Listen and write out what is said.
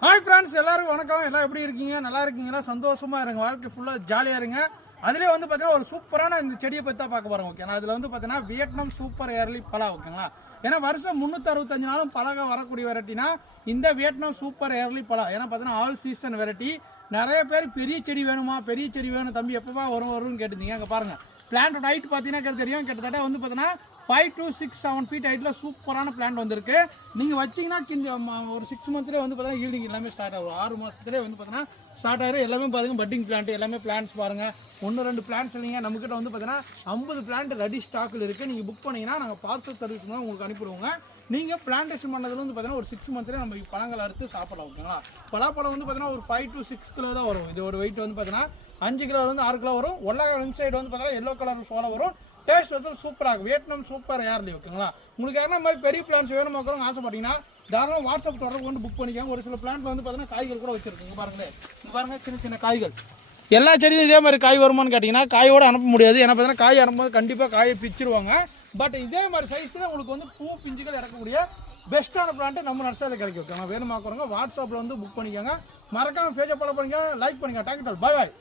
Hi friends எல்லாரும் வணக்கம். எல்லாம் எப்படி இருக்கீங்க? நல்லா இருக்கீங்களா? சந்தோஷமா இருங்க. வாழ்க்கை ஃபுல்லாக ஜாலியாக இருங்க. அதுலேயே வந்து பார்த்தீங்கன்னா ஒரு சூப்பரான இந்த செடியை பற்றி தான் பார்க்க போகிறோம் ஓகேங்களா அதில் வந்து பார்த்தீங்கன்னா வியட்நாம் சூப்பர் ஏர்லி பலா ஓகேங்களா ஏன்னா வருஷம் முந்நூற்றி அறுபத்தஞ்சு நாளும் பழக வரக்கூடிய வெரைட்டினா இந்த வியட்நாம் சூப்பர் ஏர்லி பலா. ஏன்னா பார்த்தீங்கன்னா ஆல் சீசன் வெரைட்டி. நிறைய பேர் பெரிய செடி வேணுமா? பெரிய செடி வேணும் தம்பி எப்போவா வரும் வரும்னு கேட்டிருந்தீங்க. அங்கே பாருங்கள் பிளான்டோட ஹைட் பார்த்தீங்கன்னா தெரியும். கிட்டத்தட்ட வந்து பார்த்தீங்கன்னா five to six seven feet ஹைட்டில் சூப்பரான பிளான்ட் வந்திருக்கு. நீங்கள் வச்சீங்கன்னா கொஞ்சம் ஒரு சிக்ஸ் மந்த்லேயே வந்து பார்த்தீங்கன்னா ஈல்டிங் எல்லாமே ஸ்டார்ட் ஆகும். ஆறு மாதத்துலேயே வந்து பார்த்தீங்கன்னா ஸ்டார்ட் ஆகிடும் எல்லாமே பாருங்க பட்டிங் பிளான்ட் எல்லாமே பிளான்ஸ் பாருங்கள் ஒன்று ரெண்டு பிளான்ஸ் இல்லைங்க. நம்மக்கிட்ட வந்து பார்த்தீங்கன்னா ஐம்பது பிளான்ட் ரெடி ஸ்டாக்கில் இருக்குது நீங்கள் புக் பண்ணிங்கன்னா நாங்கள் பார்சல் சர்வீஸ் மூலம் உங்களுக்கு அனுப்பிடுவோங்க. நீங்கள் பிளான்டேஷன் பண்ணதில் வந்து பார்த்தீங்கன்னா ஒரு சிக்ஸ் மந்த்லேயே நம்ம பழங்கள் அறுத்து சாப்பிடலாம் ஓகேங்களா பலாப்பழம் வந்து பார்த்தீங்கன்னா ஒரு ஃபைவ் டு சிக்ஸ் கிலோ தான் வரும். இதோட வெயிட் வந்து பார்த்தீங்கன்னா அஞ்சு கிலோ வந்து ஆறு கிலோ வரும். ஒல்லா இன்சைடு வந்து பார்த்தீங்கன்னா எல்லோ கலர் சோளம் வரும். டேஸ்ட் வந்து சூப்பராக இருக்கும். வியட்நாம் சூப்பர் ஏர்லி ஓகேங்களா உங்களுக்கு யாரா மாதிரி பெரிய பிளான்ஸ் வேணும் கூட ஆசைப்பட்டீங்கன்னா தாராளம் வாட்ஸ்அப் தொடர்பு கொண்டு புக் பண்ணிக்கோங்க. ஒரு சில பிளான்ட்ல வந்து பார்த்தீங்கன்னா காய்கள் கூட வச்சிருக்குங்க பாருங்களேன். பாருங்கள் பாருங்க சின்ன சின்ன காய்கள். எல்லா செடியும் இதே மாதிரி காய் வருமான்னு கேட்டிங்கன்னா காயோட அனுப்ப முடியாது. ஏன்னா பார்த்தீங்கன்னா காய் அனுப்பும்போது கண்டிப்பாக காயை பிச்சிருவாங்க. பட் இதே மாதிரி சைஸில் உங்களுக்கு வந்து பூ பிஞ்சுகள் இறக்கக்கூடிய பெஸ்ட்டான பிளான்ட்டு நம்ம நர்சரியில் கிடைக்கும். நான் வேணுமாக்குறவங்க வாட்ஸ்அப்பில் வந்து புக் பண்ணிக்கோங்க. மறக்காமல் பேஜை ஃபாலோ பண்ணிக்கோங்க. லைக் பண்ணிக்கோங்க டேங்க் பாய் பாய்